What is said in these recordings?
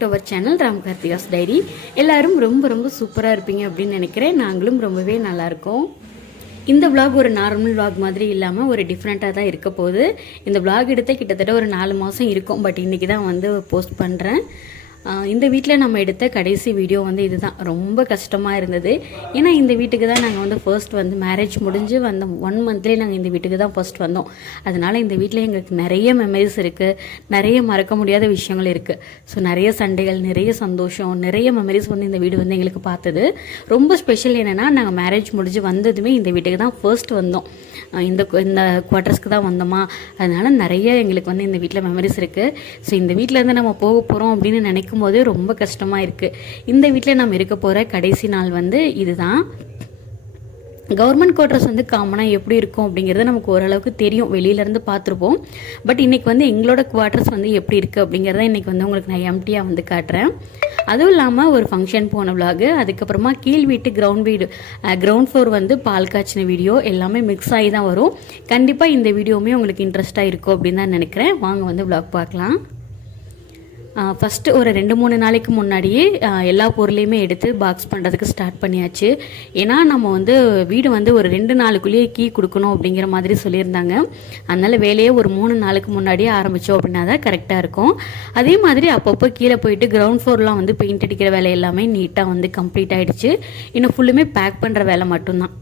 Back to our channel Ram Karthika's diary எல்லாரும் ரொம்ப ரொம்ப சூப்பராக இருப்பீங்க அப்படின்னு நினைக்கிறேன். நாங்களும் ரொம்பவே நல்லாயிருக்கோம் இந்த விளாக் ஒரு நார்மல் விளாக் மாதிரி இல்லாமல் ஒரு டிஃப்ரெண்ட்டாக தான் இருக்க போகுது. இந்த விளாக் எடுத்த கிட்டத்தட்ட ஒரு நாலு மாதம் இருக்கும். பட் இன்றைக்கி தான் வந்து போஸ்ட் பண்ணுறேன் இந்த வீட்டில் நம்ம எடுத்த கடைசி வீடியோ வந்து இதுதான். ரொம்ப கஷ்டமாக இருந்தது. ஏன்னா இந்த வீட்டுக்கு தான் நாங்கள் வந்து ஃபர்ஸ்ட் வந்து மேரேஜ் முடிஞ்சு வந்த ஒன் மந்த்லேயே நாங்கள் இந்த வீட்டுக்கு தான் ஃபர்ஸ்ட் வந்தோம். அதனால் இந்த வீட்டில் எங்களுக்கு நிறைய மெமரிஸ் இருக்குது நிறைய மறக்க முடியாத விஷயங்கள் இருக்குது ஸோ நிறைய சண்டைகள் நிறைய சந்தோஷம் நிறைய மெமரிஸ் வந்து இந்த வீடு வந்து எங்களுக்கு பார்த்தது. ரொம்ப ஸ்பெஷல் என்னென்னா நாங்கள் மேரேஜ் முடிஞ்சு வந்ததுமே இந்த வீட்டுக்கு தான் ஃபர்ஸ்ட் வந்தோம். இந்த இந்த குவார்ட்டர்ஸ்க்கு தான் வந்தோமா? அதனால் நிறைய எங்களுக்கு வந்து இந்த வீட்டில் மெமரிஸ் இருக்குது ஸோ இந்த வீட்டிலேருந்து நம்ம போக போகிறோம் அப்படின்னு நினைக்கும் போதே ரொம்ப கஷ்டமாக இருக்குது இந்த வீட்டில் நம்ம இருக்க போகிற கடைசி நாள் வந்து இதுதான். கவர்மெண்ட் குவார்ட்டர்ஸ் வந்து காமனாக எப்படி இருக்கும் அப்படிங்கிறது நமக்கு ஓரளவுக்கு தெரியும். வெளியிலேருந்து பார்த்துருப்போம். பட் இன்னைக்கு வந்து எங்களோட குவார்ட்டர்ஸ் வந்து எப்படி இருக்குது அப்படிங்கிறத இன்னைக்கு வந்து உங்களுக்கு நான் எம்டியாக வந்து காட்டுறேன். அதுவும் இல்லாமல் ஒரு ஃபங்க்ஷன் போன vlog அதுக்கப்புறமா கீழ் வீட்டு கிரவுண்ட் வீடு கிரவுண்ட் ஃப்ளோர் வந்து பால் காய்ச்சின வீடியோ எல்லாமே மிக்ஸ் ஆகி தான் வரும். கண்டிப்பாக இந்த வீடியோவுமே உங்களுக்கு இன்ட்ரெஸ்ட்டாக இருக்கும் அப்படின்னு தான் நினைக்கிறேன். வாங்க வந்து vlog பார்க்கலாம். ஃபஸ்ட்டு ஒரு ரெண்டு மூணு நாளைக்கு முன்னாடியே எல்லா பொருளையுமே எடுத்து பாக்ஸ் பண்ணுறதுக்கு ஸ்டார்ட் பண்ணியாச்சு. ஏன்னா நம்ம வந்து வீடு வந்து ஒரு ரெண்டு நாளுக்குள்ளேயே கீ கொடுக்கணும் அப்படிங்கிற மாதிரி சொல்லியிருந்தாங்க. அதனால் வேலையை ஒரு மூணு நாளுக்கு முன்னாடியே ஆரம்பித்தோம் அப்படின்னா தான் கரெக்டாக இருக்கும். அதே மாதிரி அப்பப்போ கீழே போயிட்டு கிரவுண்ட் ஃப்ளோர்லாம் வந்து பெயிண்ட் அடிக்கிற வேலை எல்லாமே நீட்டாக வந்து கம்ப்ளீட் ஆகிடுச்சு இன்னும் ஃபுல்லுமே பேக் பண்ணுற வேலை மட்டும்தான்.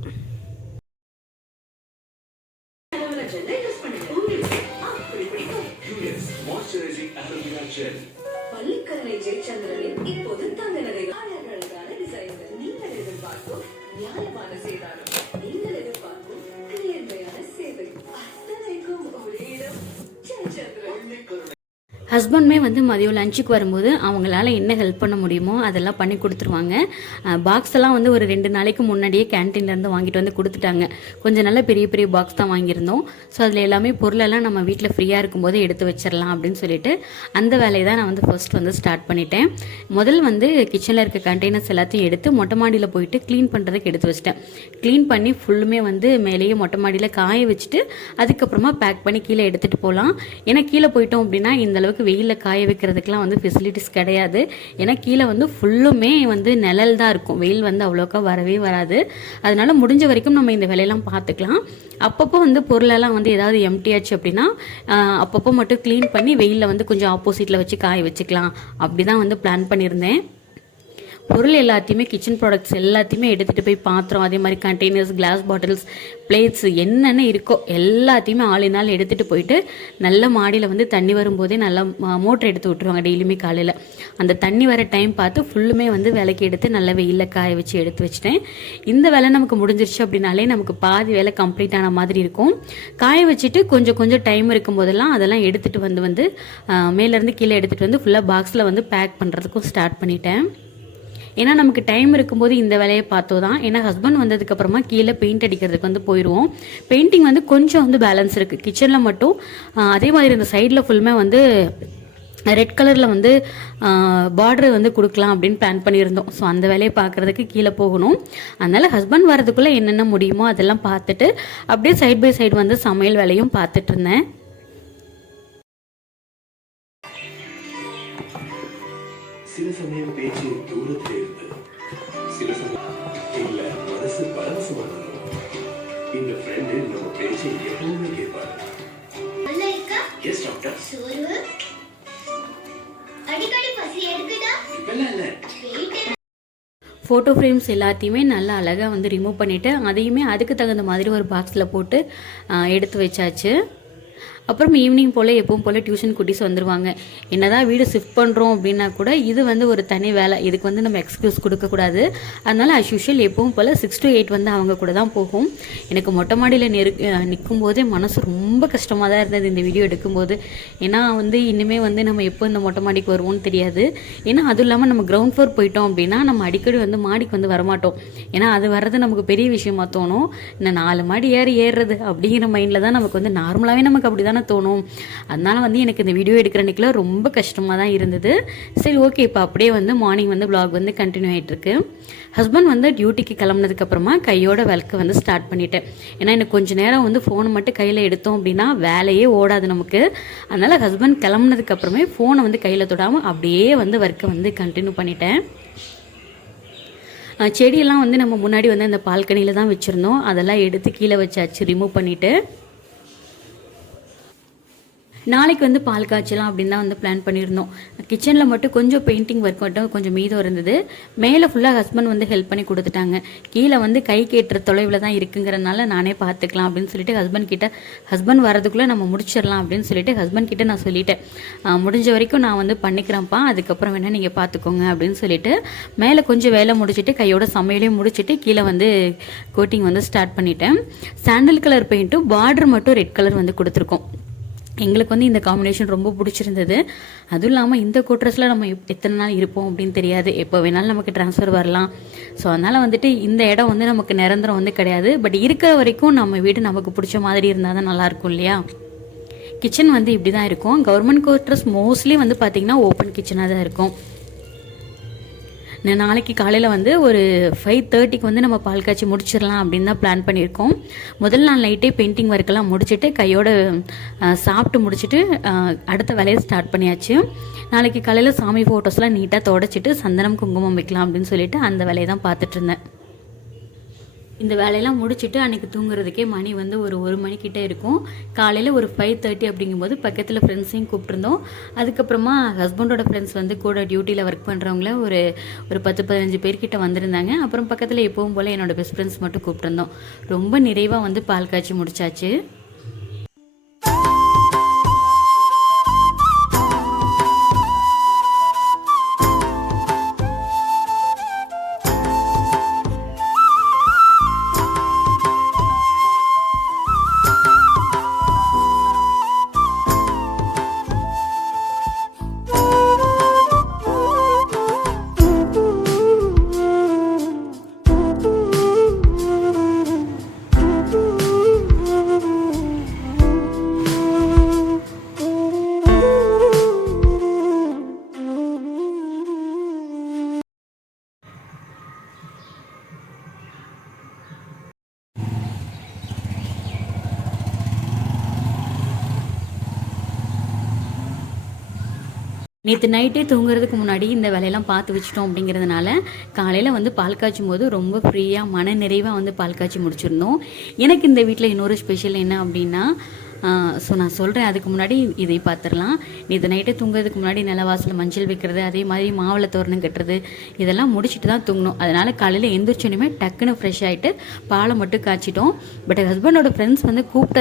ஹஸ்பண்டுமே வந்து மதியம் லஞ்சுக்கு வரும்போது அவங்களால என்ன ஹெல்ப் பண்ண முடியுமோ அதெல்லாம் பண்ணி கொடுத்துருவாங்க. பாக்ஸ் எல்லாம் வந்து ஒரு ரெண்டு நாளைக்கு முன்னாடியே கேன்டீன்லேருந்து வாங்கிட்டு வந்து கொடுத்துட்டாங்க. கொஞ்சம் நல்ல பெரிய பெரிய பாக்ஸ் தான் வாங்கியிருந்தோம். ஸோ அதில் எல்லாமே பொருளெல்லாம் நம்ம வீட்டில் ஃப்ரீயாக இருக்கும்போது எடுத்து வச்சிடலாம் அப்படின்னு சொல்லிட்டு அந்த வேலையை தான் நான் வந்து ஃபர்ஸ்ட் வந்து ஸ்டார்ட் பண்ணிட்டேன். முதல் வந்து கிச்சனில் இருக்க கண்டெய்னர்ஸ் எல்லாத்தையும் எடுத்து மொட்டை மாடியில் போயிட்டு க்ளீன் பண்ணுறதுக்கு எடுத்து வச்சிட்டேன். க்ளீன் பண்ணி ஃபுல்லுமே வந்து மேலேயே மொட்டை மாடியில் காய வச்சுட்டு அதுக்கப்புறமா பேக் பண்ணி கீழே எடுத்துகிட்டு போகலாம். ஏன்னா கீழே போயிட்டோம் அப்படின்னா இந்த அளவுக்கு வெயிலில் காய வைக்கிறதுக்குலாம் வந்து ஃபெசிலிட்டிஸ் கிடையாது. ஏன்னா கீழே வந்து ஃபுல்லுமே வந்து நிழல் தான் இருக்கும். வெயில் வந்து அவ்வளோக்கா வரவே வராது. அதனால் முடிஞ்ச வரைக்கும் நம்ம இந்த வேலையெல்லாம் பார்த்துக்கலாம். அப்பப்போ வந்து பொருளெல்லாம் வந்து ஏதாவது எம்டி ஆச்சு அப்படின்னா அப்பப்போ மட்டும் க்ளீன் பண்ணி வெயிலில் வந்து கொஞ்சம் ஆப்போசிட்டில் வச்சு காய வச்சுக்கலாம். அப்படி தான் வந்து பிளான் பண்ணியிருந்தேன். பொருள் எல்லாத்தையுமே கிச்சன் ப்ராடக்ட்ஸ் எல்லாத்தையுமே எடுத்துகிட்டு போய் பாத்திரம் அதே மாதிரி கண்டெய்னர்ஸ் கிளாஸ் பாட்டில்ஸ் பிளேட்ஸ் என்னென்ன இருக்கோ எல்லாத்தையுமே ஆளினால் எடுத்துகிட்டு போயிட்டு நல்ல மாடியில் வந்து தண்ணி வரும்போதே நல்லா மோட்டர் எடுத்து விட்டுருவாங்க டெய்லியுமே காலையில். அந்த தண்ணி வர டைம் பார்த்து ஃபுல்லுமே வந்து விலைக்கு எடுத்து நல்ல வெயிலில் காய வச்சு எடுத்து வச்சுட்டேன். இந்த வேலை நமக்கு முடிஞ்சிருச்சு அப்படின்னாலே நமக்கு பாதி வேலை கம்ப்ளீட் ஆன மாதிரி இருக்கும். காய வச்சுட்டு கொஞ்சம் கொஞ்சம் டைம் இருக்கும் போதெல்லாம் அதெல்லாம் எடுத்துகிட்டு வந்து வந்து மேலேருந்து கீழே எடுத்துகிட்டு வந்து ஃபுல்லாக பாக்ஸில் வந்து பேக் பண்ணுறதுக்கும் ஸ்டார்ட் பண்ணிட்டேன். ஏன்னா நமக்கு டைம் இருக்கும்போது இந்த வேலையை பார்த்தோ தான் ஏன்னா ஹஸ்பண்ட் வந்ததுக்கு அப்புறமா கீழே பெயிண்ட் அடிக்கிறதுக்கு வந்து போயிடுவோம் பெயிண்டிங் வந்து கொஞ்சம் வந்து பேலன்ஸ் இருக்குது கிச்சனில் மட்டும் அதே மாதிரி இந்த சைடில் ஃபுல்லுமே வந்து ரெட் கலரில் வந்து பார்டர் வந்து கொடுக்கலாம் அப்படின்னு பிளான் பண்ணியிருந்தோம். ஸோ அந்த வேலையை பார்க்குறதுக்கு கீழே போகணும். அதனால் ஹஸ்பண்ட் வரதுக்குள்ளே என்னென்ன முடியுமோ அதெல்லாம் பார்த்துட்டு அப்படியே சைட் பை சைடு வந்து சமையல் வேலையும் பார்த்துட்டு இருந்தேன். சில சமயம் பேச்சு அடிக்கடி பசி எடுக்குதா? இல்ல. ஃபோட்டோ ஃப்ரேம்ஸ் எல்லாத்தையுமே நல்லா அழகாக வந்து ரிமூவ் பண்ணிவிட்டு அதையுமே அதுக்கு தகுந்த மாதிரி ஒரு பாக்ஸில் போட்டு எடுத்து வச்சாச்சு. அப்புறம் ஈவினிங் போல் எப்பவும் போல் டியூஷன் குட்டீஸ் வந்துருவாங்க. என்னதான் வீடு ஷிஃப்ட் பண்ணுறோம் அப்படின்னா கூட இது வந்து ஒரு தனி வேலை. இதுக்கு வந்து நம்ம எக்ஸ்கியூஸ் கொடுக்கக்கூடாது அதனால் அஸ் யூஷுவல் எப்பவும் போல் சிக்ஸ் டு எயிட் வந்து அவங்க கூட தான் போகும். எனக்கு மொட்டை மாடியில் நெரு நிற்கும் போதே மனசு ரொம்ப கஷ்டமாக தான் இருந்தது இந்த வீடியோ எடுக்கும்போது. ஏன்னா வந்து இனிமேல் வந்து நம்ம எப்போ இந்த மொட்டை மாடிக்கு வருவோம்னு தெரியாது. ஏன்னா அதுவும் இல்லாமல் நம்ம கிரவுண்ட் ஃப்ளோர் போயிட்டோம் அப்படின்னா நம்ம அடிக்கடி வந்து மாடிக்கு வந்து வரமாட்டோம். ஏன்னா அது வர்றது நமக்கு பெரிய விஷயமா தோணும். இந்த நாலு மாடி ஏறி ஏறுறது அப்படிங்கிற மைண்டில் தான் நமக்கு வந்து நார்மலாகவே நமக்கு அப்படி தானே தானே தோணும். அதனால வந்து எனக்கு இந்த வீடியோ எடுக்கிற அன்றைக்கில் ரொம்ப கஷ்டமாக தான் இருந்தது. சரி ஓகே இப்போ அப்படியே வந்து மார்னிங் வந்து பிளாக் வந்து கண்டினியூ ஆகிட்டுருக்கு ஹஸ்பண்ட் வந்து டியூட்டிக்கு கிளம்புனதுக்கப்புறமா கையோட விளக்கு வந்து ஸ்டார்ட் பண்ணிட்டேன். ஏன்னா எனக்கு கொஞ்சம் நேரம் வந்து ஃபோனை மட்டும் கையில் எடுத்தோம் அப்படின்னா வேலையே ஓடாது நமக்கு. அதனால் ஹஸ்பண்ட் கிளம்புனதுக்கப்புறமே ஃபோனை வந்து கையில் தொடாமல் அப்படியே வந்து ஒர்க்கை வந்து கண்டினியூ பண்ணிட்டேன். செடியெல்லாம் வந்து நம்ம முன்னாடி வந்து அந்த பால்கனியில் தான் வச்சுருந்தோம். அதெல்லாம் எடுத்து கீழே வச்சாச்சு ரிமூவ் பண்ணிவிட்டு நாளைக்கு வந்து பால் காய்ச்சலாம் அப்படின்னு தான் வந்து பிளான் பண்ணியிருந்தோம். கிச்சனில் மட்டும் கொஞ்சம் பெயிண்டிங் ஒர்க் மட்டும் கொஞ்சம் மீதம் இருந்தது. மேலே ஃபுல்லாக ஹஸ்பண்ட் வந்து ஹெல்ப் பண்ணி கொடுத்துட்டாங்க. கீழே வந்து கை கேட்டுற தொலைவில் தான் இருக்குங்கிறனால நானே பார்த்துக்கலாம் அப்படின்னு சொல்லிட்டு ஹஸ்பண்ட் கிட்ட ஹஸ்பண்ட் வரதுக்குள்ளே நம்ம முடிச்சிடலாம் அப்படின்னு சொல்லிட்டு ஹஸ்பண்ட் கிட்ட நான் சொல்லிட்டேன். முடிஞ்ச வரைக்கும் நான் வந்து பண்ணிக்கிறேன்ப்பா. அதுக்கப்புறம் வேணால் நீங்கள் பார்த்துக்கோங்க அப்படின்னு சொல்லிட்டு மேலே கொஞ்சம் வேலை முடிச்சுட்டு கையோட சமையலையும் முடிச்சுட்டு கீழே வந்து கோட்டிங் வந்து ஸ்டார்ட் பண்ணிட்டேன். சாண்டல் கலர் பெயிண்ட்டும் பார்டர் மட்டும் ரெட் கலர் வந்து கொடுத்துருக்கோம். எங்களுக்கு வந்து இந்த காம்பினேஷன் ரொம்ப பிடிச்சிருந்தது. அதுவும் இல்லாமல் இந்த கோட்ரஸில் நம்ம எத்தனை நாள் இருப்போம் அப்படின்னு தெரியாது. எப்போ வேணாலும் நமக்கு ட்ரான்ஸ்ஃபர் வரலாம். ஸோ அதனால் வந்துட்டு இந்த இடம் வந்து நமக்கு நிரந்தரம் வந்து கிடையாது. பட் இருக்கிற வரைக்கும் நம்ம வீடு நமக்கு பிடிச்ச மாதிரி இருந்தால் தான் நல்லாயிருக்கும் இல்லையா? கிச்சன் வந்து இப்படி தான் இருக்கும். கவர்மெண்ட் குவார்ட்டர்ஸ் மோஸ்ட்லி வந்து பார்த்திங்கன்னா ஓப்பன் கிச்சனாக தான் இருக்கும். நாளைக்கு காலையில் வந்து ஒரு ஃபைவ் தேர்ட்டிக்கு வந்து நம்ம பால் காய்ச்சி முடிச்சிடலாம் அப்படின்னு தான் பிளான் பண்ணியிருக்கோம். முதல் நாள் நைட்டே பெயிண்டிங் ஒர்க்கெல்லாம் முடிச்சுட்டு கையோட சாப்பிட்டு முடிச்சுட்டு அடுத்த வேலையை ஸ்டார்ட் பண்ணியாச்சு. நாளைக்கு காலையில் சாமி ஃபோட்டோஸ்லாம் நீட்டாக தொடச்சிட்டு சந்தனம் குங்குமம் வைக்கலாம் அப்படின்னு சொல்லிட்டு அந்த வேலையை தான் பார்த்துட்டு இருந்தேன். இந்த வேலையெல்லாம் முடிச்சுட்டு அன்றைக்கி தூங்குறதுக்கே மணி வந்து ஒரு ஒரு மணிக்கிட்ட இருக்கும். காலையில் ஒரு ஃபைவ் தேர்ட்டி அப்படிங்கும்போது பக்கத்தில் ஃப்ரெண்ட்ஸையும் கூப்பிட்ருந்தோம் அதுக்கப்புறமா ஹஸ்பண்டோட ஃப்ரெண்ட்ஸ் வந்து கூட டியூட்டியில் ஒர்க் பண்ணுறவங்கள ஒரு ஒரு பத்து பதினஞ்சு பேர்கிட்ட வந்திருந்தாங்க. அப்புறம் பக்கத்தில் எப்பவும் போல் என்னோட பெஸ்ட் ஃப்ரெண்ட்ஸ் மட்டும் கூப்பிட்ருந்தோம் ரொம்ப நிறைவாக வந்து பால் காய்ச்சி முடிச்சாச்சு. நேற்று நைட்டே தூங்குறதுக்கு முன்னாடி இந்த வேலையெல்லாம் பார்த்து வச்சிட்டோம் அப்படிங்கிறதுனால காலையில் வந்து பால் காய்ச்சும் போது ரொம்ப ஃப்ரீயாக மன நிறைவாக வந்து பால் காய்ச்சி முடிச்சிருந்தோம். எனக்கு இந்த வீட்டில் இன்னொரு ஸ்பெஷல் என்ன அப்படின்னா ஸோ நான் சொல்கிறேன் அதுக்கு முன்னாடி இதை பார்த்துடலாம். இது நைட்டே தூங்குறதுக்கு முன்னாடி நிலவாசலில் மஞ்சள் வைக்கிறது அதே மாதிரி மாவில் தோரணம் கட்டுறது இதெல்லாம் முடிச்சுட்டு தான் தூங்கணும். அதனால் காலையில் எந்திரிச்சோன்னே டக்குன்னு ஃப்ரெஷ் ஆகிட்டு பாலை மட்டும் காய்ச்சிட்டோம். பட் ஹஸ்பண்டோட ஃப்ரெண்ட்ஸ் வந்து கூப்பிட்ட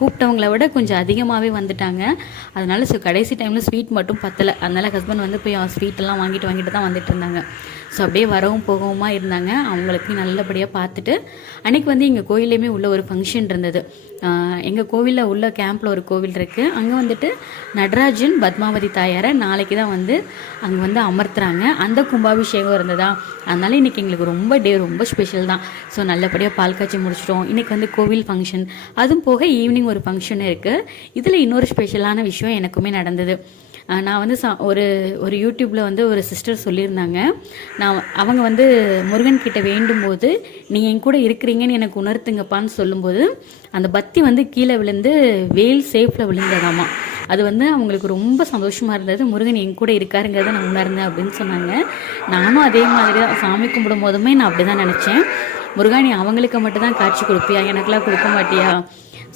கூப்பிட்டவங்கள விட கொஞ்சம் அதிகமாகவே வந்துட்டாங்க. அதனால் ஸோ கடைசி டைமில் ஸ்வீட் மட்டும் பத்தலை. அதனால் ஹஸ்பண்ட் வந்து போய் ஸ்வீட்டெல்லாம் வாங்கிட்டு வாங்கிட்டு தான் வந்துட்டு இருந்தாங்க. ஸோ அப்படியே வரவும் போகவுமா இருந்தாங்க. அவங்களுக்கு நல்லபடியாக பார்த்துட்டு அன்னைக்கு வந்து எங்கள் கோயிலையுமே உள்ள ஒரு ஃபங்க்ஷன் இருந்தது. எங்கள் கோவிலில் உள்ள கேம்பில் ஒரு கோவில் இருக்குது அங்கே வந்துட்டு நடராஜன் பத்மாவதி தாயாரை நாளைக்கு தான் வந்து அங்கே வந்து அமர்த்துறாங்க. அந்த கும்பாபிஷேகம் இருந்ததா? அதனால இன்னைக்கு எங்களுக்கு ரொம்ப டே ரொம்ப ஸ்பெஷல் தான். ஸோ நல்லபடியாக பால் காய்ச்சி முடிச்சிட்டோம். இன்னைக்கு வந்து கோவில் ஃபங்க்ஷன் அதுவும் போக ஈவினிங் ஒரு ஃபங்க்ஷன் இருக்குது இதில் இன்னொரு ஸ்பெஷலான விஷயம் எனக்குமே நடந்தது. நான் வந்து சா ஒரு ஒரு யூடியூப்பில் வந்து ஒரு சிஸ்டர் சொல்லியிருந்தாங்க. நான் அவங்க வந்து முருகன் கிட்ட வேண்டும் போது நீங்கள் என் கூட இருக்கிறீங்கன்னு எனக்கு உணர்த்துங்கப்பான்னு சொல்லும்போது அந்த பத்தி வந்து கீழே விழுந்து வேல் சேஃபில் விழுந்ததாமா. அது வந்து அவங்களுக்கு ரொம்ப சந்தோஷமாக இருந்தது. முருகன் என் கூட இருக்காருங்கிறத நான் உணர்ந்தேன் அப்படின்னு சொன்னாங்க. நானும் அதே மாதிரி தான் சாமி கும்பிடும் போதுமே நான் அப்படி தான் நினச்சேன். முருகா நீ அவங்களுக்கு மட்டும் தான் காட்சி கொடுப்பியா? எனக்கெல்லாம் கொடுக்க மாட்டியா?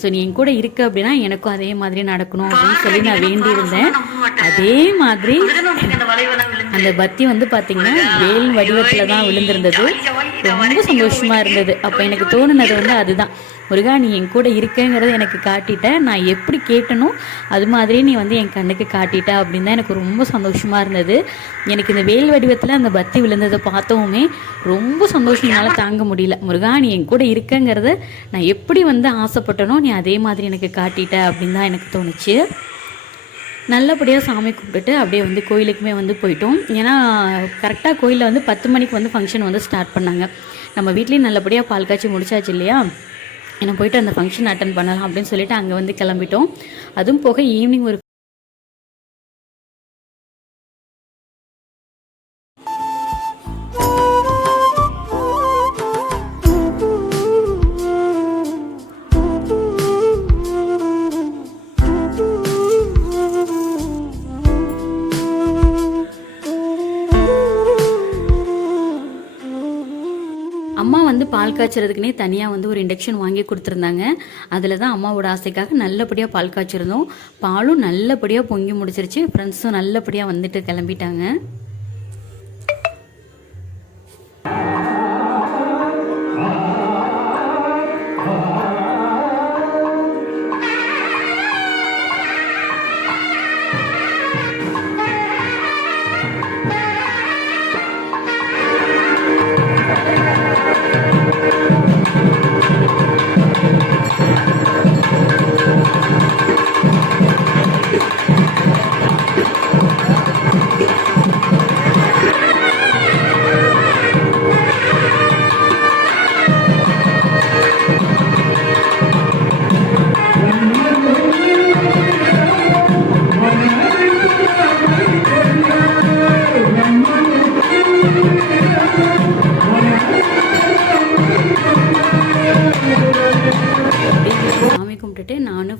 ஸோ நீ என் கூட இருக்க அப்படின்னா எனக்கும் அதே மாதிரி நடக்கணும் அப்படின்னு சொல்லி நான் வேண்டியிருந்தேன். அதே மாதிரி அந்த பத்தி வந்து பார்த்தீங்கன்னா வேல் வடிவத்தில் தான் விழுந்திருந்தது. ரொம்ப சந்தோஷமா இருந்தது. அப்போ எனக்கு தோணுனது வந்து அதுதான். முருகா நீ என் கூட இருக்கேங்கிறத எனக்கு காட்டிட்ட. நான் எப்படி கேட்டனோ அது மாதிரி நீ வந்து என் கண்ணுக்கு காட்டிட்ட அப்படின்னு தான் எனக்கு ரொம்ப சந்தோஷமாக இருந்தது. எனக்கு இந்த வேல் வடிவத்தில் அந்த பத்தி விழுந்ததை பார்த்தவுமே ரொம்ப சந்தோஷம் என்னால் தாங்க முடியல. முருகா நீ என் கூட இருக்கேங்கிறத நான் எப்படி வந்து ஆசைப்பட்டனோ நீ அதே மாதிரி எனக்கு காட்டிட்ட அப்படின்னு தான் எனக்கு தோணுச்சு. நல்லபடியாக சாமி கும்பிட்டுட்டு அப்படியே வந்து கோயிலுக்குமே வந்து போயிட்டோம். ஏன்னா கரெக்டாக கோயிலில் வந்து பத்து மணிக்கு வந்து ஃபங்க்ஷன் வந்து ஸ்டார்ட் பண்ணாங்க. நம்ம வீட்லேயும் நல்லபடியாக பால் காய்ச்சி முடிச்சாச்சு இல்லையா? நான் போயிட்டு அந்த ஃபங்க்ஷன் அட்டன் பண்ணலாம் அப்படின்னு சொல்லிட்டு அங்கே வந்து கிளம்பிட்டோம். அதுவும் போக ஈவினிங் ஒரு காய்ச்சறதுக்குனே தனியாக வந்து ஒரு இண்டக்ஷன் வாங்கி கொடுத்துருந்தாங்க. அதில் தான் அம்மாவோட ஆசைக்காக நல்லபடியாக பால் காய்ச்சிருந்தோம். பாலும் நல்லபடியாக பொங்கி முடிச்சிருச்சு. ஃப்ரெண்ட்ஸும் நல்லபடியாக வந்துட்டு கிளம்பிட்டாங்க.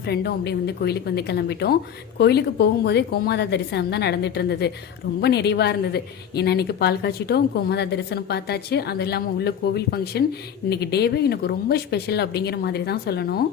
நானும் ஃப்ரெண்டும் அப்படியே வந்து கோயிலுக்கு வந்து கிளம்பிட்டோம். கோயிலுக்கு போகும்போதே கோமாதா தரிசனம் தான் நடந்துட்டு இருந்தது. ரொம்ப நிறைவாக இருந்தது. ஏன்னா இன்னைக்கு பால் காய்ச்சிட்டோம் கோமாதா தரிசனம் பார்த்தாச்சு. அது இல்லாமல் உள்ள கோவில் ஃபங்க்ஷன் இன்னைக்கு டேவே எனக்கு ரொம்ப ஸ்பெஷல் அப்படிங்கிற மாதிரி தான் சொல்லணும்.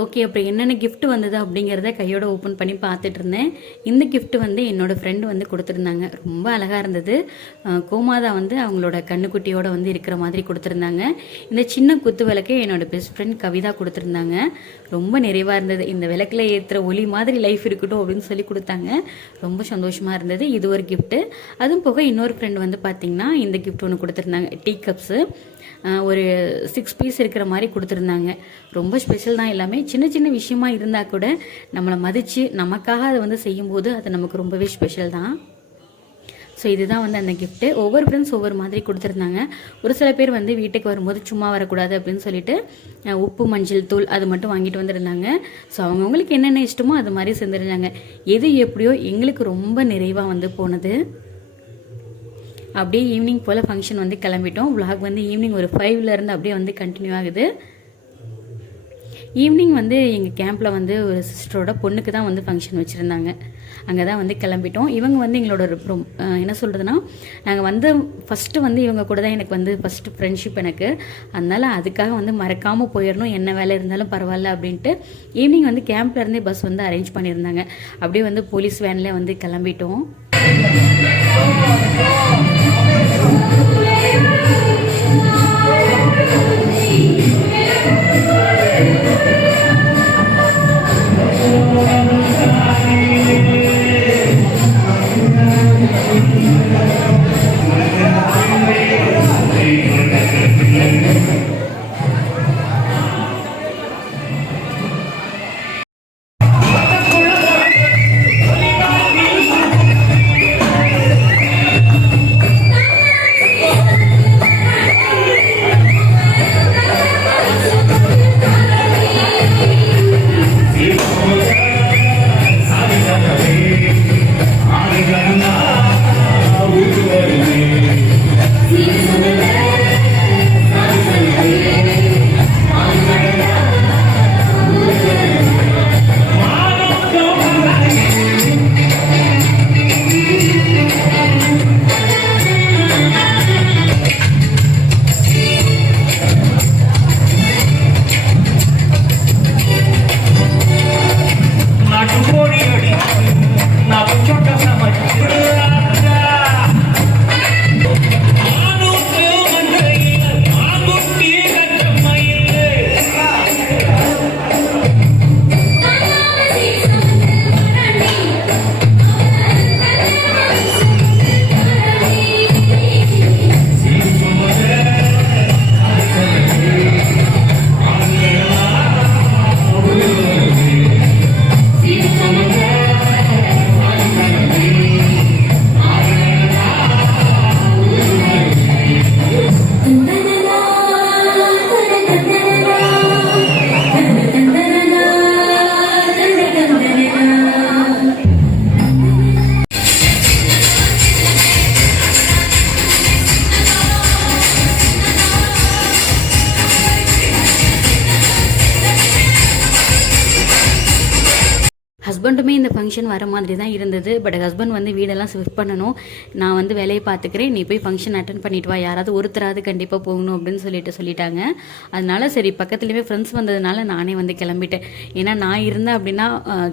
ஓகே அப்புறம் என்னென்ன கிஃப்ட் வந்தது அப்படிங்கிறத கையோட ஓப்பன் பண்ணி பார்த்துட்டு இருந்தேன். இந்த கிஃப்ட் வந்து என்னோடய ஃப்ரெண்டு வந்து கொடுத்துருந்தாங்க. ரொம்ப அழகாக இருந்தது. கோமாதா வந்து அவங்களோட கண்ணுக்குட்டியோட வந்து இருக்கிற மாதிரி கொடுத்துருந்தாங்க. இந்த சின்ன குத்து விளக்கே என்னோட பெஸ்ட் ஃப்ரெண்ட் கவிதா கொடுத்துருந்தாங்க. ரொம்ப நிறைவாக இருந்தது. இந்த விளக்கில் ஏற்றுற ஒளி மாதிரி லைஃப் இருக்கட்டும் அப்படின்னு சொல்லி கொடுத்தாங்க. ரொம்ப சந்தோஷமாக இருந்தது. இது ஒரு கிஃப்ட்டு அதுவும் போக இன்னொரு ஃப்ரெண்டு வந்து பார்த்திங்கன்னா இந்த கிஃப்ட் ஒன்று கொடுத்துருந்தாங்க. டீ கப்ஸு ஒரு சிக்ஸ் பீஸ் இருக்கிற மாதிரி கொடுத்துருந்தாங்க. ரொம்ப ஸ்பெஷல் தான் எல்லாமே. சின்ன சின்ன விஷயமா இருந்தால் கூட நம்மளை மதித்து நமக்காக அதை வந்து செய்யும்போது அது நமக்கு ரொம்பவே ஸ்பெஷல் தான். ஸோ இதுதான் வந்து அந்த கிஃப்ட்டு ஒவ்வொரு ஃப்ரெண்ட்ஸ் ஒவ்வொரு மாதிரி கொடுத்துருந்தாங்க. ஒரு சில பேர் வந்து வீட்டுக்கு வரும்போது சும்மா வரக்கூடாது அப்படின்னு சொல்லிட்டு உப்பு மஞ்சள் தூள் அது மட்டும் வாங்கிட்டு வந்திருந்தாங்க. ஸோ அவங்கவுங்களுக்கு என்னென்ன இஷ்டமோ அது மாதிரி செஞ்சுருந்தாங்க. எது எப்படியோ எங்களுக்கு ரொம்ப நிறைவாக வந்து போனது. அப்படியே ஈவினிங் போல் ஃபங்க்ஷன் வந்து கிளம்பிட்டோம். விலாக் வந்து ஈவினிங் ஒரு ஃபைவ்ல இருந்து அப்படியே வந்து கண்டினியூ ஆகுது. ஈவினிங் வந்து எங்கள் கேம்பில் வந்து ஒரு சிஸ்டரோட பொண்ணுக்கு தான் வந்து ஃபங்க்ஷன் வச்சுருந்தாங்க. அங்கே தான் வந்து கிளம்பிட்டோம். இவங்க வந்து எங்களோட ஒரு ரொம்- என்ன சொல்கிறதுனா நாங்கள் வந்து ஃபஸ்ட்டு வந்து இவங்க கூட தான் எனக்கு வந்து ஃபஸ்ட்டு ஃப்ரெண்ட்ஷிப் எனக்கு. அதனால் அதுக்காக வந்து மறக்காமல் போயிடணும். என்ன வேலை இருந்தாலும் பரவாயில்ல அப்படின்ட்டு ஈவினிங் வந்து கேம்ப்லேருந்தே பஸ் வந்து அரேஞ்ச் பண்ணியிருந்தாங்க. அப்படியே வந்து போலீஸ் வேன்லேயே வந்து கிளம்பிட்டோம். வர மாதிரி தான் இருந்தது. பட் ஹஸ்பண்ட் வந்து வீடெல்லாம் ஷிஃப்ட் பண்ணணும். நான் வந்து வேலையை பார்த்துக்கிறேன் நீ போய் ஃபங்க்ஷன் அட்டன் பண்ணிட்டு வா. யாராவது ஒருத்தராவது கண்டிப்பாக போகணும் அப்படின்னு சொல்லிட்டு சொல்லிட்டாங்க. அதனால சரி பக்கத்துலேயுமே ஃப்ரெண்ட்ஸ் வந்ததுனால நானே வந்து கிளம்பிட்டேன். ஏன்னா நான் இருந்தேன் அப்படின்னா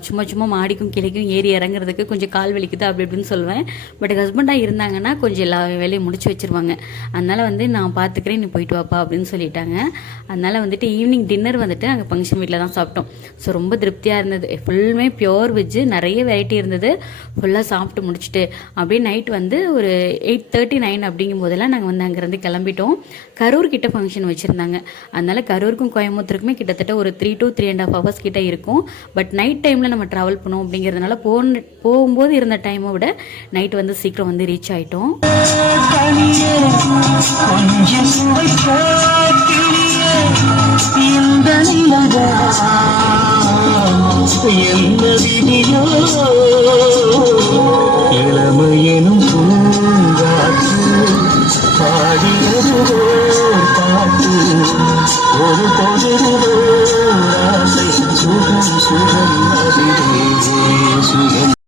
சும்மா சும்மா மாடிக்கும் கிளைக்கும் ஏறி இறங்குறதுக்கு கொஞ்சம் கால் வலிக்குது அப்படி இப்படின்னு சொல்லுவேன். பட் ஹஸ்பண்டாக இருந்தாங்கன்னா கொஞ்சம் எல்லா வேலையும் முடிச்சு வச்சிருவாங்க. அதனால வந்து நான் பார்த்துக்கிறேன் நீ போயிட்டு வாப்பா அப்படின்னு சொல்லிட்டாங்க. அதனால வந்துட்டு ஈவினிங் டின்னர் வந்துட்டு அங்கே ஃபங்க்ஷன் வீட்டில் தான் சாப்பிட்டோம். ஸோ ரொம்ப திருப்தியாக இருந்தது. ஃபுல்லுமே பியோர் வெஜ்ஜு நிறைய வெரைட்டி இருந்தது. ஃபுல்லாக சாப்பிட்டு முடிச்சுட்டு. அப்படியே நைட் வந்து வந்து ஒரு எயிட் தேர்ட்டி நைன் அப்படிங்கும் போதெல்லாம் நாங்கள் வந்து அங்கேருந்து கிளம்பிட்டோம். கரூர் கிட்ட ஃபங்க்ஷன் வச்சுருந்தாங்க. அதனால கரூருக்கும் கோயம்புத்தூருக்குமே கிட்டத்தட்ட ஒரு three to three and half hours கிட்ட இருக்கும். பட் நைட் டைமில் நம்ம ட்ராவல் பண்ணோம் அப்படிங்கிறதுனால போன போகும்போது இருந்த டைமை விட நைட் வந்து சீக்கிரம் வந்து ரீச் ஆயிட்டோம். இந்த நிலதா என்ன விதியோ இளமையெனும் பூங்காற்று பாடியது பாட்டு. ஒரு பொழுது ஆசை சுகம் சுகம் அதிலே சுகம்.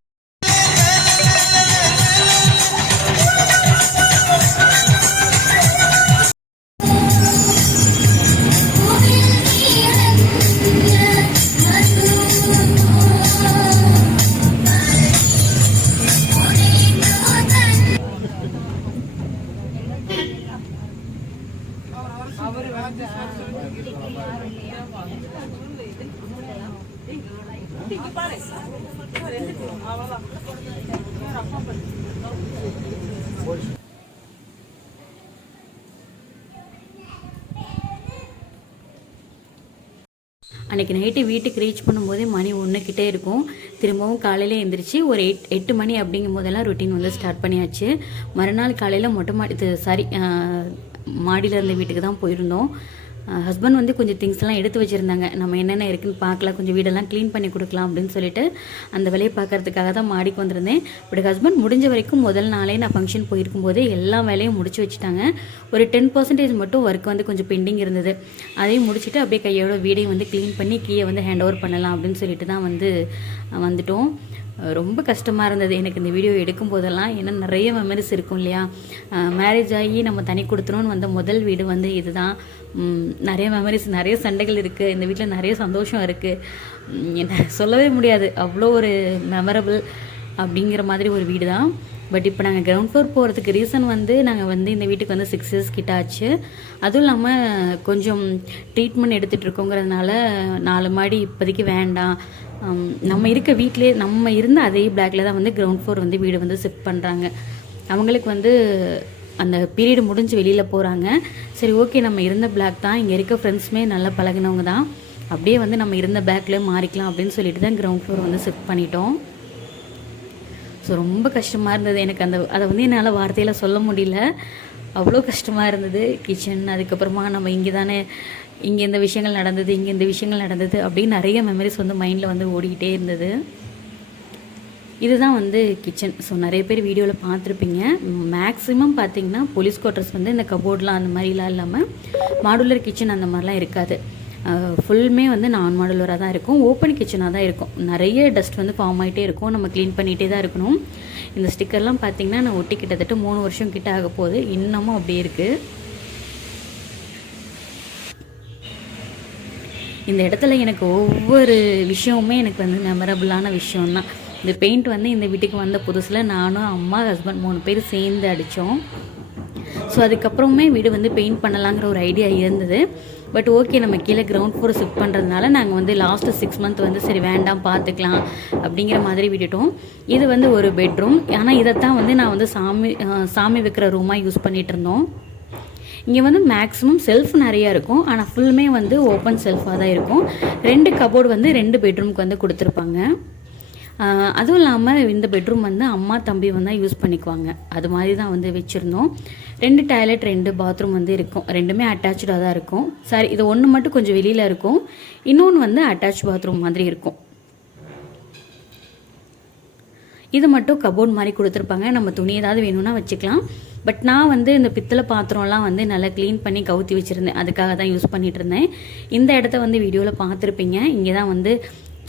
அன்றைக்கி நைட்டு வீட்டுக்கு ரீச் பண்ணும்போதே மணி ஒன்றுக்கிட்டே இருக்கும். திரும்பவும் காலையில் எழுந்திரிச்சு ஒரு எட் எட்டு மணி அப்படிங்கும் போதெல்லாம் ரொட்டீன் வந்து ஸ்டார்ட் பண்ணியாச்சு. மறுநாள் காலையில் மொட்டை மாடி சாரி மாடியில் இருந்த வீட்டுக்கு தான் போயிருந்தோம். ஹஸ்பண்ட் வந்து கொஞ்சம் திங்ஸ் எல்லாம் எடுத்து வச்சுருந்தாங்க. நம்ம என்னென்ன இருக்குன்னு பார்க்கலாம். கொஞ்சம் வீடெல்லாம் க்ளீன் பண்ணி கொடுக்கலாம் அப்படின்னு சொல்லிட்டு அந்த வேலையை பார்க்கறதுக்காக தான் மாடிக்கு வந்திருந்தேன். பட் ஹஸ்பண்ட் முடிஞ்ச வரைக்கும் முதல் நாளே நான் ஃபங்க்ஷன் போயிருக்கும் போதே எல்லா வேலையும் முடிச்சு வச்சுட்டாங்க. ஒரு டென் பர்சன்டேஜ் மட்டும் ஒர்க் வந்து கொஞ்சம் பெண்டிங் இருந்தது. அதையும் முடிச்சுட்டு அப்படியே கையோட வீடையும் வந்து க்ளீன் பண்ணி கீயை வந்து ஹேண்ட் ஓவர் பண்ணலாம் அப்படின்னு சொல்லிட்டு தான் வந்து வந்துட்டோம். ரொம்ப கஷ்டமாக இருந்தது. எனக்கு இந்த வீடியோ எடுக்கும் போதெல்லாம் ஏன்னா நிறைய மெமரிஸ் இருக்கும் இல்லையா? மேரேஜ் ஆகி நம்ம தனி கொடுத்துருன்னு வந்த முதல் வீடு வந்து இதுதான். நிறைய மெமரிஸ் நிறைய சண்டைகள் இருக்குது இந்த வீட்டில் நிறைய சந்தோஷம் இருக்குது என்ன சொல்லவே முடியாது. அவ்வளோ ஒரு மெமரபிள் அப்படிங்கிற மாதிரி ஒரு வீடு தான் பட் இப்போ நாங்கள் கிரவுண்ட் ஃப்ளோர் போகிறதுக்கு ரீசன் வந்து நாங்கள் வந்து இந்த வீட்டுக்கு வந்து சிக்ஸ் இயர்ஸ் கிட்ட ஆச்சு. அதுவும் இல்லாமல் கொஞ்சம் ட்ரீட்மெண்ட் எடுத்துகிட்டு இருக்கோங்கிறதுனால நாலு மாடி இப்போதைக்கு வேண்டாம். நம்ம இருக்க வீட்டிலே நம்ம இருந்த அதே பிளாக்ல தான் வந்து கிரவுண்ட் ஃப்ளோர் வந்து வீடு வந்து ஷிஃப்ட் பண்ணுறாங்க அவங்களுக்கு வந்து அந்த பீரியடு முடிஞ்சு வெளியில் போகிறாங்க சரி ஓகே நம்ம இருந்த பிளாக் தான். இங்கே இருக்க ஃப்ரெண்ட்ஸுமே நல்லா பழகினவங்க தான். அப்படியே வந்து நம்ம இருந்த பேக்கில் மாறிக்கலாம் அப்படின்னு சொல்லிட்டு தான் கிரவுண்ட் ஃப்ளோர் வந்து ஷிஃப்ட் பண்ணிட்டோம். ஸோ ரொம்ப கஷ்டமாக இருந்தது. எனக்கு அந்த அதை வந்து என்னால் வார்த்தையில் சொல்ல முடியல. அவ்வளோ கஷ்டமாக இருந்தது. கிச்சன் அதுக்கப்புறமா நம்ம இங்கே தானே இங்கே இந்த விஷயங்கள் நடந்தது இங்கே இந்த விஷயங்கள் நடந்தது அப்படின்னு நிறைய மெமரிஸ் வந்து மைண்டில் வந்து ஓடிக்கிட்டே இருந்தது. இதுதான் வந்து கிச்சன் ஸோ நிறைய பேர் வீடியோவில் பார்த்துருப்பீங்க. மேக்ஸிமம் பார்த்தீங்கன்னா போலீஸ் குவார்ட்டர்ஸ் வந்து இந்த கபோர்ட்லாம் அந்த மாதிரிலாம் இல்லாமல் மாடுலர் கிச்சன் அந்த மாதிரிலாம் இருக்காது. ஃபுல்லுமே வந்து நான் மாடுலராக தான் இருக்கும். ஓப்பன் கிச்சனாக தான் இருக்கும். நிறைய டஸ்ட் வந்து ஃபார்ம் ஆகிட்டே இருக்கும். நம்ம க்ளீன் பண்ணிகிட்டே தான் இருக்கணும். இந்த ஸ்டிக்கர்லாம் பார்த்தீங்கன்னா நான் ஒட்டி கிட்டத்தட்ட மூணு வருஷம் கிட்ட ஆக போகுது. இன்னமும் அப்படியே இருக்குது இந்த இடத்துல எனக்கு ஒவ்வொரு விஷயமுமே எனக்கு வந்து மெமரபுளான விஷயம்தான். இந்த பெயிண்ட் வந்து இந்த வீட்டுக்கு வந்த புதுசில் நானும் அம்மா ஹஸ்பண்ட் மூணு பேர் சேர்ந்து அடித்தோம் ஸோ அதுக்கப்புறமே வீடு வந்து பெயிண்ட் பண்ணலாங்கிற ஒரு ஐடியா இருந்தது. பட் ஓகே நம்ம கீழே கிரவுண்ட் ஃப்ளோர் ஷிஃப்ட் பண்ணுறதுனால நாங்கள் வந்து லாஸ்ட்டு சிக்ஸ் மந்த் வந்து சரி வேண்டாம் பார்த்துக்கலாம் அப்படிங்கிற மாதிரி விட்டுட்டோம். இது வந்து ஒரு பெட்ரூம் ஆனால் இதைத்தான் வந்து நான் வந்து சாமி சாமி வைக்கிற ரூமாக யூஸ் பண்ணிகிட்டு இருந்தோம். இங்கே வந்து மேக்ஸிமம் செல்ஃப் நிறையா இருக்கும். ஆனால் ஃபுல்லுமே வந்து ஓப்பன் செல்ஃபாக தான் இருக்கும். ரெண்டு கபோர்டு வந்து ரெண்டு பெட்ரூம்க்கு வந்து கொடுத்துருப்பாங்க. அதுவும் இல்லாமல் இந்த பெட்ரூம் வந்து அம்மா தம்பி வந்து யூஸ் பண்ணிக்குவாங்க. அது மாதிரி தான் வந்து வச்சுருந்தோம். ரெண்டு டாய்லெட் ரெண்டு பாத்ரூம் வந்து இருக்கும். ரெண்டுமே அட்டாச்சாக தான் இருக்கும். சாரி இது ஒன்று மட்டும் கொஞ்சம் வெளியில் இருக்கும். இன்னொன்று வந்து அட்டாச் பாத்ரூம் மாதிரி இருக்கும். இது மட்டும் கபோர்ட் மாதிரி கொடுத்துருப்பாங்க. நம்ம துணி ஏதாவது வேணும்னா வச்சுக்கலாம். பட் நான் வந்து இந்த பித்தளை பாத்திரம்லாம் வந்து நல்லா க்ளீன் பண்ணி கவுத்தி வச்சுருந்தேன். அதுக்காக தான் யூஸ் பண்ணிகிட்டு இருந்தேன். இந்த இடத்த வந்து வீடியோவில் பார்த்துருப்பீங்க. இங்கே தான் வந்து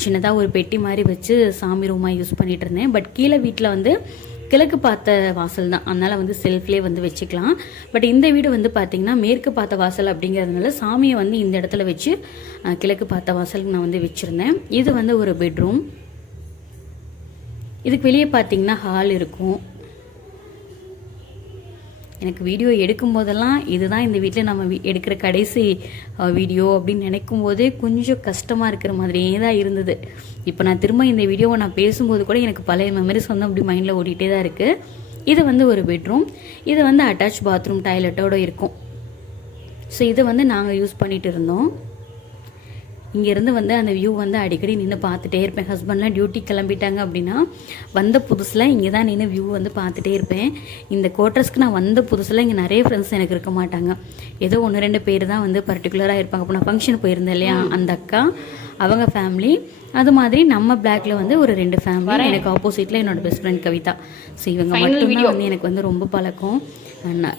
சின்னதாக ஒரு பெட்டி மாதிரி வச்சு சாமி ரூமாக யூஸ் பண்ணிட்டு இருந்தேன். பட் கீழே வீட்டில் வந்து கிழக்கு பார்த்த வாசல் தான். அதனால் வந்து செல்ஃப்லேயே வந்து வச்சுக்கலாம். பட் இந்த வீடு வந்து பார்த்திங்கன்னா மேற்கு பார்த்த வாசல் அப்படிங்கிறதுனால சாமியை வந்து இந்த இடத்துல வச்சு கிழக்கு பார்த்த வாசலுக்கு நான் வந்து வச்சுருந்தேன். இது வந்து ஒரு பெட்ரூம் இதுக்கு வெளியே பார்த்தீங்கன்னா ஹால் இருக்கும். எனக்கு வீடியோ எடுக்கும் போதெல்லாம் இதுதான் இந்த வீட்டில் நம்ம எடுக்கிற கடைசி வீடியோ அப்படின்னு நினைக்கும் போதே கொஞ்சம் கஷ்டமாக இருக்கிற மாதிரியே தான் இருந்தது. இப்போ நான் திரும்ப இந்த வீடியோவை நான் பேசும்போது கூட எனக்கு பழைய மெமரிஸ் வந்து அப்படி மைண்டில் ஓடிட்டே தான் இருக்குது இது வந்து ஒரு பெட்ரூம் இது வந்து அட்டாச் பாத்ரூம் டாய்லெட்டோட இருக்கும். ஸோ இதை வந்து நாங்கள் யூஸ் பண்ணிட்டு இருந்தோம். இங்கேருந்து வந்து அந்த வியூ வந்து அடிக்கடி நின்று பார்த்துட்டே இருப்பேன். ஹஸ்பண்ட்லாம் டியூட்டி கிளம்பிட்டாங்க அப்படின்னா வந்த புதுசில் இங்கே தான் நின்று வியூ வந்து பார்த்துட்டே இருப்பேன். இந்த குவார்ட்டர்ஸ்க்கு நான் வந்த புதுசில் இங்கே நிறைய ஃப்ரெண்ட்ஸ் எனக்கு இருக்க மாட்டாங்க. ஏதோ ஒன்று ரெண்டு பேர் தான் வந்து பர்டிகுலராக இருப்பாங்க. இப்போ நான் ஃபங்க்ஷன் போயிருந்தேன் இல்லையா? அந்த அக்கா அவங்க ஃபேமிலி அது மாதிரி நம்ம பிளாக்ல வந்து ஒரு ரெண்டு ஃபேமிலி எனக்கு ஆப்போசிட்டில் என்னோட பெஸ்ட் ஃப்ரெண்ட் கவிதா. ஸோ இவங்க மட்டும்தான் வந்து எனக்கு வந்து ரொம்ப பழக்கம்.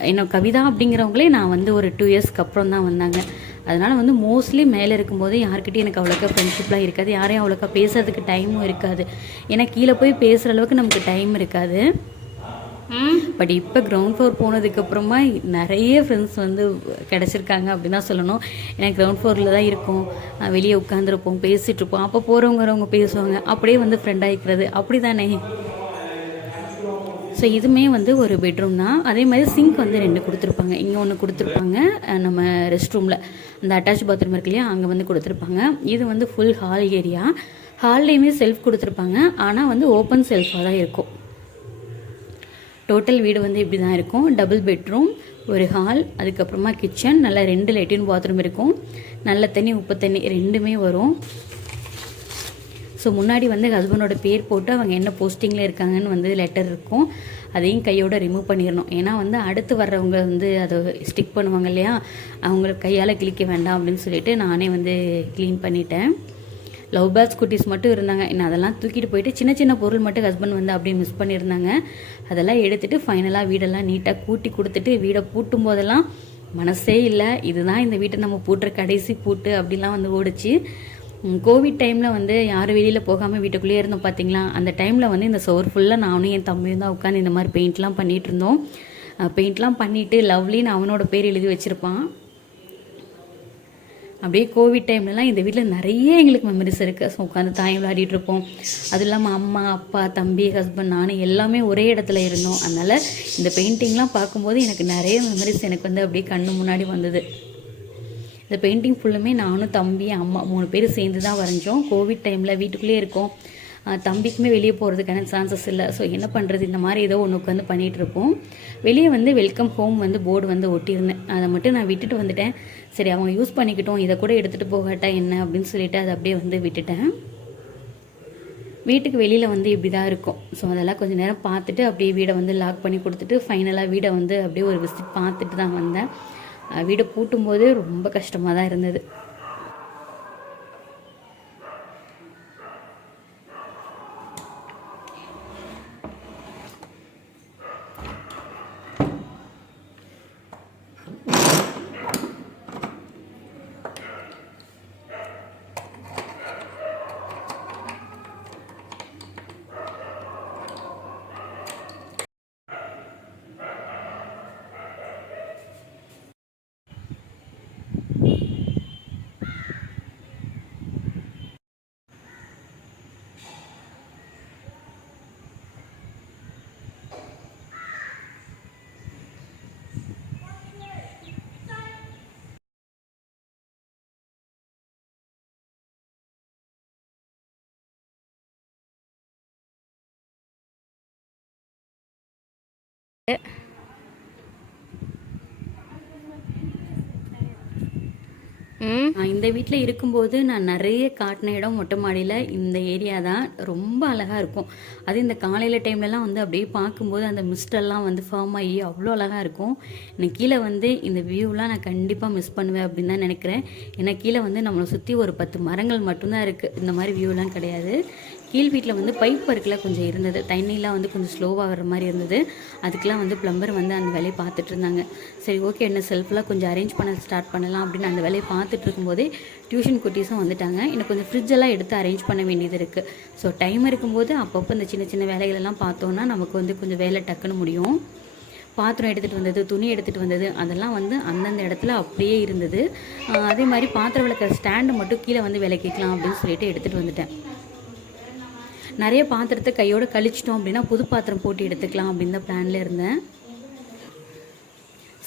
என்னோட கவிதா அப்படிங்கிறவங்களே நான் வந்து ஒரு டூ இயர்ஸ்க்கு அப்புறம் தான் வந்தாங்க. அதனால வந்து மோஸ்ட்லி மேலே இருக்கும்போது யார்கிட்டயும் எனக்கு அவ்வளோக்கா ஃப்ரெண்ட்ஷிப்லாம் இருக்காது. யாரையும் அவ்வளோக்கா பேசுறதுக்கு டைமும் இருக்காது. ஏன்னா கீழே போய் பேசுகிற அளவுக்கு நமக்கு டைம் இருக்காது. பட் இப்போ கிரவுண்ட் ஃப்ளோர் போனதுக்கப்புறமா நிறைய ஃப்ரெண்ட்ஸ் வந்து கிடச்சிருக்காங்க அப்படின்னு தான் சொல்லணும். ஏன்னா கிரவுண்ட் ஃப்ளோரில் தான் இருக்கும். வெளியே உட்காந்துருப்போம் பேசிகிட்டு இருப்போம். அப்போ போகிறவங்க வரவங்க பேசுவாங்க. அப்படியே வந்து ஃப்ரெண்ட் ஆகிக்கிறது அப்படி தானே ஸோ இதுவுமே வந்து ஒரு பெட்ரூம் தான். அதே மாதிரி சிங்க் வந்து ரெண்டு கொடுத்துருப்பாங்க. இங்கே ஒன்று கொடுத்துருப்பாங்க நம்ம ரெஸ்ட் ரூமில் அந்த அட்டாச் பாத்ரூம் இருக்கு இல்லையா அங்கே வந்து கொடுத்துருப்பாங்க. இது வந்து ஃபுல் ஹால் ஏரியா ஹால்லேயுமே செல்ஃப் கொடுத்துருப்பாங்க. ஆனால் வந்து ஓப்பன் செல்ஃபாக தான் இருக்கும். டோட்டல் வீடு வந்து இப்படி தான் இருக்கும். டபுள் பெட்ரூம் ஒரு ஹால் அதுக்கப்புறமா கிச்சன் நல்லா ரெண்டு லெட்டின் பாத்ரூம் இருக்கும். நல்ல தண்ணி உப்பு தண்ணி ரெண்டுமே வரும். ஸோ முன்னாடி வந்து ஹஸ்பண்டோட பேர் போட்டு அவங்க என்ன போஸ்டிங்கில் இருக்காங்கன்னு வந்து லெட்டர் இருக்கும். அதையும் கையோட ரிமூவ் பண்ணிடணும். ஏன்னா வந்து அடுத்து வர்றவங்க வந்து அதை ஸ்டிக் பண்ணுவாங்க இல்லையா? அவங்களுக்கு கையால் கிழிக்க வேண்டாம் அப்படின்னு சொல்லிட்டு நானே வந்து க்ளீன் பண்ணிட்டேன். லவ் பேர்ட்ஸ் குட்டீஸ் மட்டும் இருந்தாங்க. நான் அதெல்லாம் தூக்கிட்டு போயிட்டு சின்ன சின்ன பொருள் மட்டும் ஹஸ்பண்ட் வந்து அப்படியே மிஸ் பண்ணியிருந்தாங்க. அதெல்லாம் எடுத்துட்டு ஃபைனலாக வீடெல்லாம் நீட்டாக கூட்டி கொடுத்துட்டு வீடை பூட்டும் போதெல்லாம் மனசே இல்லை. இதுதான் இந்த வீட்டை நம்ம பூட்டுற கடைசி பூட்டு அப்படிலாம் வந்து ஓடிச்சு. கோவிட் டைமில் வந்து யாரும் வெளியில் போகாமல் வீட்டுக்குள்ளேயே இருந்தோம் பார்த்தீங்களா அந்த டைமில் வந்து இந்த சோர் ஃபுல்லாக நானும் என் தம்பியும் தான் உட்காந்து இந்த மாதிரி பெயிண்ட்லாம் பண்ணிகிட்டு இருந்தோம். பெயிண்ட்லாம் பண்ணிவிட்டு லவ்லின்னு அவனோட பேர் எழுதி வச்சுருப்பான். அப்படியே கோவிட் டைம்லலாம் இந்த வீட்டில் நிறைய எங்களுக்கு மெமரிஸ் இருக்குது ஸோ உட்காந்து தாயம் விளையாடிட்டு இருப்போம். அது இல்லாமல் அம்மா அப்பா தம்பி ஹஸ்பண்ட் நான் எல்லாமே ஒரே இடத்துல இருந்தோம். அதனால் இந்த பெயிண்டிங்லாம் பார்க்கும்போது எனக்கு நிறைய மெமரிஸ் எனக்கு வந்து அப்படியே கண்ணு முன்னாடி வந்தது. இந்த பெயிண்டிங் ஃபுல்லுமே நானும் தம்பி அம்மா மூணு பேர் சேர்ந்து தான் வரைஞ்சோம். கோவிட் டைமில் வீட்டுக்குள்ளேயே இருக்கோம். தம்பிக்குமே வெளியே போகிறதுக்கான சான்சஸ் இல்லை. ஸோ என்ன பண்ணுறது இந்த மாதிரி ஏதோ ஒன்று உட்காந்து பண்ணிகிட்ருப்போம் வெளியே வந்து வெல்கம் ஹோம் வந்து போர்டு வந்து ஒட்டியிருந்தேன். அதை மட்டும் நான் விட்டுட்டு வந்துட்டேன். சரி அவங்க யூஸ் பண்ணிக்கிட்டோம். இதை கூட எடுத்துகிட்டு போகட்டா என்ன அப்படின்னு சொல்லிட்டு அதை அப்படியே வந்து விட்டுட்டேன். வீட்டுக்கு வெளியில் வந்து இப்படி தான் இருக்கும். ஸோ அதெல்லாம் கொஞ்சம் நேரம் பார்த்துட்டு அப்படியே வீடை வந்து லாக் பண்ணி கொடுத்துட்டு ஃபைனலாக வீடை வந்து அப்படியே ஒரு விசிட் பார்த்துட்டு தான் வந்தேன். வீடை பூட்டும் போது ரொம்ப கஷ்டமாக தான் இருந்தது. இந்த வீட்டில் இருக்கும்போது நான் நிறைய காட்டின இடம் மொட்டை மாடியில் இந்த ஏரியா தான். ரொம்ப அழகாக இருக்கும். அது இந்த காலையில் டைம்லலாம் வந்து அப்படியே பார்க்கும்போது அந்த மிஸ்டெல்லாம் வந்து ஃபார்ம் ஆகி அவ்வளோ அழகாக இருக்கும். எனக்கு கீழே வந்து இந்த வியூலாம் நான் கண்டிப்பாக மிஸ் பண்ணுவேன் அப்படின்னு தான் நினைக்கிறேன். ஏன்னா கீழே வந்து நம்மளை சுற்றி ஒரு பத்து மரங்கள் மட்டும்தான் இருக்குது இந்த மாதிரி வியூலாம் கிடையாது. கீழ் வீட்டில் வந்து பைப் ஒர்க்கில் கொஞ்சம் இருந்தது. தண்ணிலாம் வந்து கொஞ்சம் ஸ்லோவாக வர மாதிரி இருந்தது. அதுக்கெலாம் வந்து ப்ளம்பர் வந்து அந்த வேலையை பார்த்துட்டு இருந்தாங்க. சரி ஓகே என்ன செல்ஃபெலாம் கொஞ்சம் அரேஞ்ச் பண்ண ஸ்டார்ட் பண்ணலாம் அப்படின்னு அந்த வேலையை பார்த்துட்டு இருக்கும்போதே டியூஷன் குட்டீஸும் வந்துட்டாங்க. எனக்கு கொஞ்சம் ஃப்ரிட்ஜெல்லாம் எடுத்து அரேஞ்ச் பண்ண வேண்டியது இருக்குது ஸோ டைம் இருக்கும்போது அப்பப்போ இந்த சின்ன சின்ன வேலைகளெல்லாம் பார்த்தோன்னா நமக்கு வந்து கொஞ்சம் வேலை டக்குன்னு முடியும். பாத்திரம் எடுத்துகிட்டு வந்தது துணி எடுத்துகிட்டு வந்தது அதெல்லாம் வந்து அந்தந்த இடத்துல அப்படியே இருந்தது. அதே மாதிரி பாத்திரம் விளக்குற ஸ்டாண்டு மட்டும் கீழே வந்து விளக்கிக்கலாம் அப்படின்னு சொல்லிட்டு எடுத்துகிட்டு வந்துட்டேன். நிறைய பாத்திரத்தை கையோட கழிச்சிட்டோம் அப்படின்னா புது பாத்திரம் போட்டு எடுத்துக்கலாம் அப்படின்னு தான் பிளான்ல இருந்தேன்.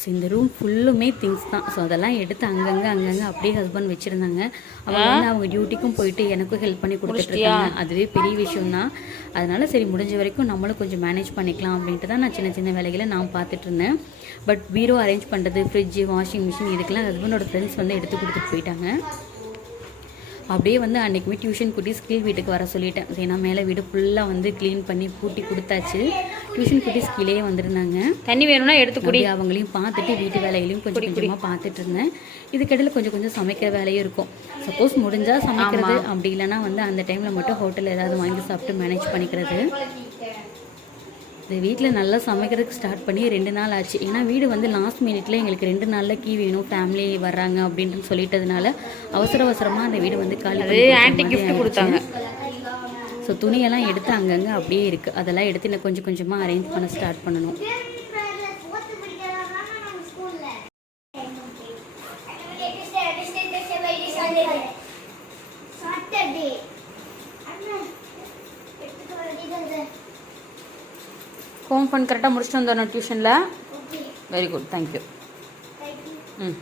ஸோ இந்த ரூம் ஃபுல்லுமே திங்ஸ் தான். ஸோ அதெல்லாம் எடுத்து அங்கங்கே அங்கங்கே அப்படியே ஹஸ்பண்ட் வச்சுருந்தாங்க. அவங்க வந்து அவங்க டியூட்டிக்கும் போயிட்டு எனக்கும் ஹெல்ப் பண்ணி கொடுத்துட்ருக்காங்க அதுவே பெரிய விஷயம் தான் அதனால சரி முடிஞ்ச வரைக்கும் நம்மளும் கொஞ்சம் மேனேஜ் பண்ணிக்கலாம் அப்படின்ட்டு தான் நான் சின்ன சின்ன வேலைகளை நான் பார்த்துட்டு இருந்தேன். பட் பீரோ அரேஞ்ச் பண்ணுறது ஃப்ரிட்ஜு வாஷிங் மிஷின் இதுக்கெல்லாம் ஹஸ்பண்டோட ஃப்ரெண்ட்ஸ் வந்து எடுத்து கொடுத்துட்டு போயிட்டாங்க. அப்படியே வந்து அன்றைக்குமே டியூஷன் குட்டீஸ் கீழ் வீட்டுக்கு வர சொல்லிட்டேன். நான் மேலே வீடு ஃபுல்லாக வந்து க்ளீன் பண்ணி பூட்டி கொடுத்தாச்சு. டியூஷன் குட்டீஸ் கீழே வந்திருந்தாங்க. தண்ணி வேணும்னா எடுத்து குடி. அப்படியே அவங்களையும் பார்த்துட்டு வீட்டு வேலைகளையும் கொஞ்சம் கொஞ்சமாக பார்த்துட்டு இருந்தேன். இதுக்கிடையில் கொஞ்சம் கொஞ்சம் சமைக்கிற வேலையும் இருக்கும். சப்போஸ் முடிஞ்சால் சமைக்கிறது. அப்படி இல்லைன்னா வந்து அந்த டைமில் மட்டும் ஹோட்டலில் ஏதாவது வாங்கி சாப்பிட்டு மேனேஜ் பண்ணிக்கிறது. இந்த வீட்டில் நல்லா சமைக்கிறதுக்கு ஸ்டார்ட் பண்ணி ரெண்டு நாள் ஆச்சு. ஏன்னா வீடு வந்து லாஸ்ட் மினிட்ல எங்களுக்கு ரெண்டு நாளில் கீ வேணும் ஃபேமிலி வர்றாங்க அப்படின்ட்டு சொல்லிட்டதுனால அவசர அவசரமாக அந்த வீடு வந்து காலி கொடுத்தாங்க. ஸோ துணியெல்லாம் எடுத்து அங்கங்கே அப்படியே இருக்குது அதெல்லாம் எடுத்து இன்னும் கொஞ்சம் கொஞ்சமாக அரேஞ்ச் பண்ண ஸ்டார்ட் பண்ணணும். ஃபன் கரெக்டாக முடிச்சுட்டு வந்தோம் டியூஷனில் very good thank you hmm.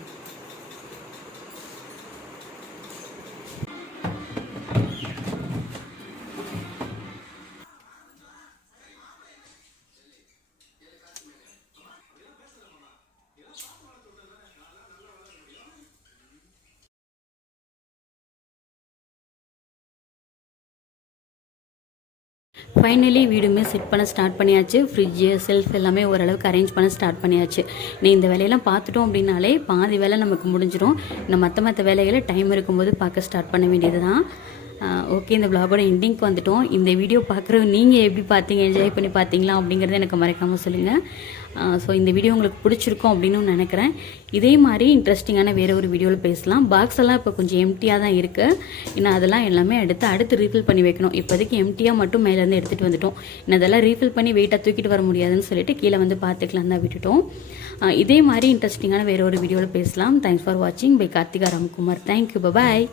Finally வீடுமே செட் பண்ண ஸ்டார்ட் பண்ணியாச்சு. ஃப்ரிட்ஜு செல்ஃப் எல்லாமே ஓரளவுக்கு அரேஞ்ச் பண்ண ஸ்டார்ட் பண்ணியாச்சு. நீ இந்த வேலையெல்லாம் பார்த்துட்டோம் அப்படின்னாலே பாதி வேலை நமக்கு முடிஞ்சிடும் இன்னும் மற்ற மற்ற வேலைகளை டைம் இருக்கும்போது பார்க்க ஸ்டார்ட் பண்ண வேண்டியது தான் ஓகே இந்த vlog-ஓட எண்டிங்க்கு வந்துட்டோம். இந்த வீடியோ பார்க்குற நீங்கள் எப்படி பார்த்தீங்க? என்ஜாய் பண்ணி பார்த்தீங்களா அப்படிங்கிறத எனக்கு மறக்காமல் சொல்லுங்கள் ஸோ இந்த வீடியோ உங்களுக்கு பிடிச்சிருக்கும் அப்படின்னு நினைக்கிறேன். இதே மாதிரி இன்ட்ரெஸ்டிங்கான வேறு ஒரு வீடியோவில் பேசலாம். பாக்ஸ் எல்லாம் இப்போ கொஞ்சம் எம்டியாக தான் இருக்குது இன்னும் அதெல்லாம் எல்லாமே எடுத்து அடுத்து ரீஃபில் பண்ணி வைக்கணும். இப்போதைக்கு எம்டியாக மட்டும் மேலேருந்து எடுத்துகிட்டு வந்துட்டோம். இன்னும் அதெல்லாம் ரீஃபில் பண்ணி வெயிட்டாக தூக்கிட்டு வர முடியாதுன்னு சொல்லிட்டு கீழே வந்து பார்த்துக்கலாம் தான் விட்டுட்டோம். இதே மாதிரி இன்ட்ரெஸ்டிங்கான வேறு ஒரு வீடியோவில் பேசலாம். தேங்க்ஸ் ஃபார் வாட்சிங் bye Karthika Ramkumar thank you bye